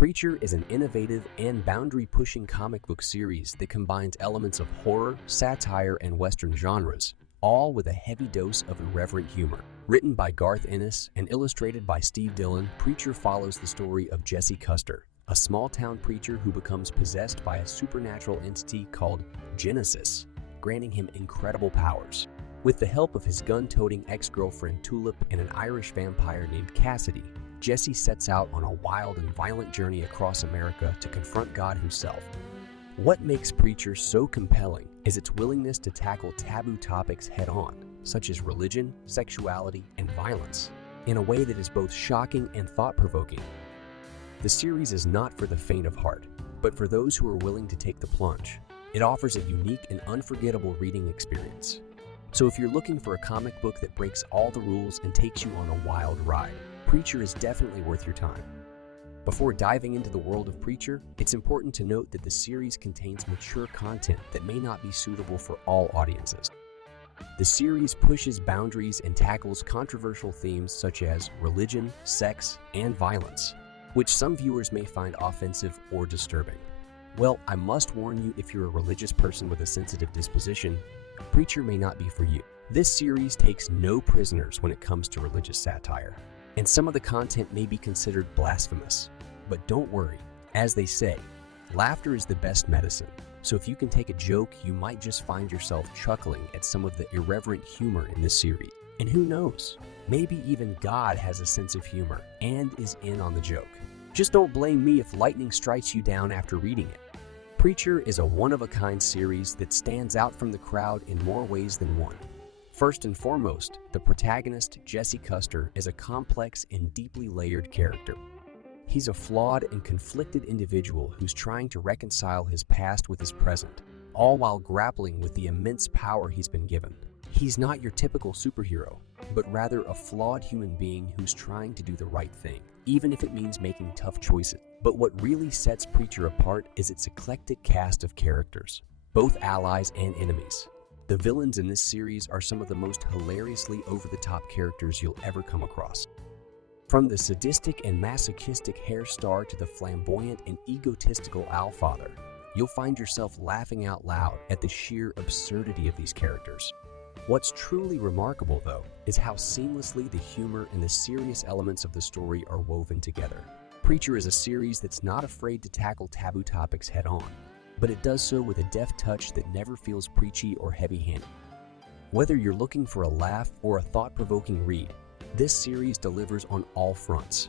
Preacher is an innovative and boundary-pushing comic book series that combines elements of horror, satire, and Western genres, all with a heavy dose of irreverent humor. Written by Garth Ennis and illustrated by Steve Dillon, Preacher follows the story of Jesse Custer, a small-town preacher who becomes possessed by a supernatural entity called Genesis, granting him incredible powers. With the help of his gun-toting ex-girlfriend Tulip and an Irish vampire named Cassidy, Jesse sets out on a wild and violent journey across America to confront God himself. What makes Preacher so compelling is its willingness to tackle taboo topics head-on, such as religion, sexuality, and violence, in a way that is both shocking and thought-provoking. The series is not for the faint of heart, but for those who are willing to take the plunge. It offers a unique and unforgettable reading experience. So if you're looking for a comic book that breaks all the rules and takes you on a wild ride, Preacher is definitely worth your time. Before diving into the world of Preacher, it's important to note that the series contains mature content that may not be suitable for all audiences. The series pushes boundaries and tackles controversial themes such as religion, sex, and violence, which some viewers may find offensive or disturbing. Well, I must warn you, if you're a religious person with a sensitive disposition, Preacher may not be for you. This series takes no prisoners when it comes to religious satire, and some of the content may be considered blasphemous. But don't worry, as they say, laughter is the best medicine. So if you can take a joke, you might just find yourself chuckling at some of the irreverent humor in this series. And who knows, maybe even God has a sense of humor and is in on the joke. Just don't blame me if lightning strikes you down after reading it. Preacher is a one-of-a-kind series that stands out from the crowd in more ways than one. First and foremost, the protagonist, Jesse Custer, is a complex and deeply layered character. He's a flawed and conflicted individual who's trying to reconcile his past with his present, all while grappling with the immense power he's been given. He's not your typical superhero, but rather a flawed human being who's trying to do the right thing, even if it means making tough choices. But what really sets Preacher apart is its eclectic cast of characters, both allies and enemies. The villains in this series are some of the most hilariously over-the-top characters you'll ever come across. From the sadistic and masochistic hair star to the flamboyant and egotistical Allfather, you'll find yourself laughing out loud at the sheer absurdity of these characters. What's truly remarkable, though, is how seamlessly the humor and the serious elements of the story are woven together. Preacher is a series that's not afraid to tackle taboo topics head-on, but it does so with a deft touch that never feels preachy or heavy-handed. Whether you're looking for a laugh or a thought-provoking read, this series delivers on all fronts.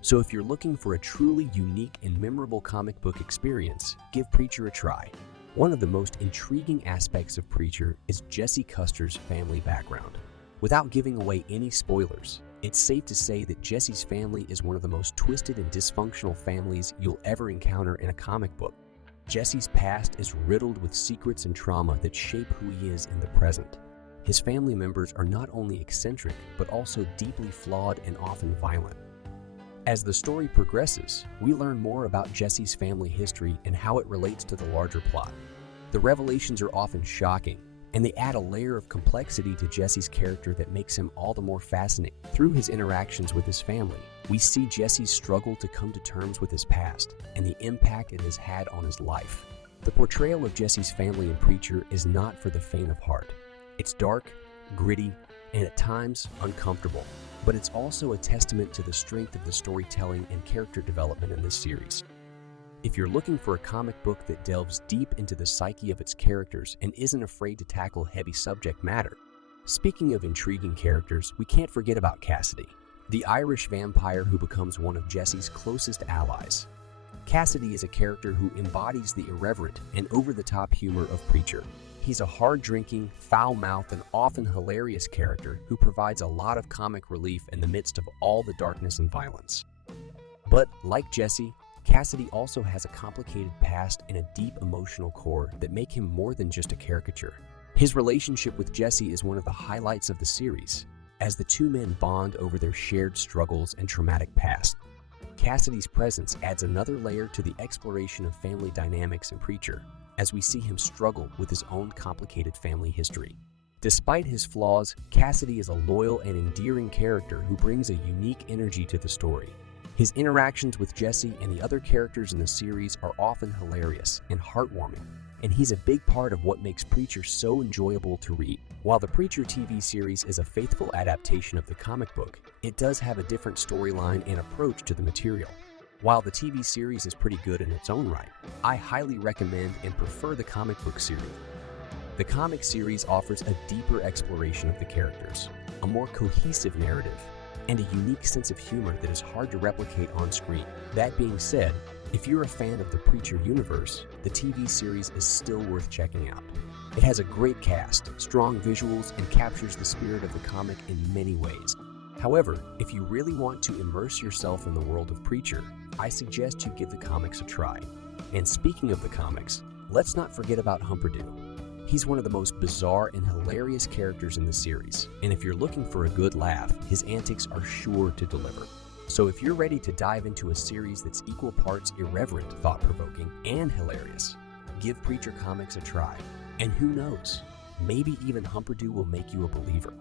So if you're looking for a truly unique and memorable comic book experience, give Preacher a try. One of the most intriguing aspects of Preacher is Jesse Custer's family background. Without giving away any spoilers, it's safe to say that Jesse's family is one of the most twisted and dysfunctional families you'll ever encounter in a comic book. Jesse's past is riddled with secrets and trauma that shape who he is in the present. His family members are not only eccentric, but also deeply flawed and often violent. As the story progresses, we learn more about Jesse's family history and how it relates to the larger plot. The revelations are often shocking, and they add a layer of complexity to Jesse's character that makes him all the more fascinating. Through his interactions with his family, we see Jesse's struggle to come to terms with his past and the impact it has had on his life. The portrayal of Jesse's family in Preacher is not for the faint of heart. It's dark, gritty, and at times uncomfortable, but it's also a testament to the strength of the storytelling and character development in this series. If you're looking for a comic book that delves deep into the psyche of its characters and isn't afraid to tackle heavy subject matter, speaking of intriguing characters, we can't forget about Cassidy, the Irish vampire who becomes one of Jesse's closest allies. Cassidy is a character who embodies the irreverent and over-the-top humor of Preacher. He's a hard-drinking, foul-mouthed, and often hilarious character who provides a lot of comic relief in the midst of all the darkness and violence. But, like Jesse, Cassidy also has a complicated past and a deep emotional core that make him more than just a caricature. His relationship with Jesse is one of the highlights of the series, as the two men bond over their shared struggles and traumatic past. Cassidy's presence adds another layer to the exploration of family dynamics in Preacher, as we see him struggle with his own complicated family history. Despite his flaws, Cassidy is a loyal and endearing character who brings a unique energy to the story. His interactions with Jesse and the other characters in the series are often hilarious and heartwarming, and he's a big part of what makes Preacher so enjoyable to read. While the Preacher TV series is a faithful adaptation of the comic book, it does have a different storyline and approach to the material. While the TV series is pretty good in its own right, I highly recommend and prefer the comic book series. The comic series offers a deeper exploration of the characters, a more cohesive narrative, and a unique sense of humor that is hard to replicate on screen. That being said, if you're a fan of the Preacher universe, the TV series is still worth checking out. It has a great cast, strong visuals, and captures the spirit of the comic in many ways. However, if you really want to immerse yourself in the world of Preacher, I suggest you give the comics a try. And speaking of the comics, let's not forget about Humperdoo. He's one of the most bizarre and hilarious characters in the series, and if you're looking for a good laugh, his antics are sure to deliver. So if you're ready to dive into a series that's equal parts irreverent, thought-provoking, and hilarious, give Preacher Comics a try. And who knows, maybe even Humperdoo will make you a believer.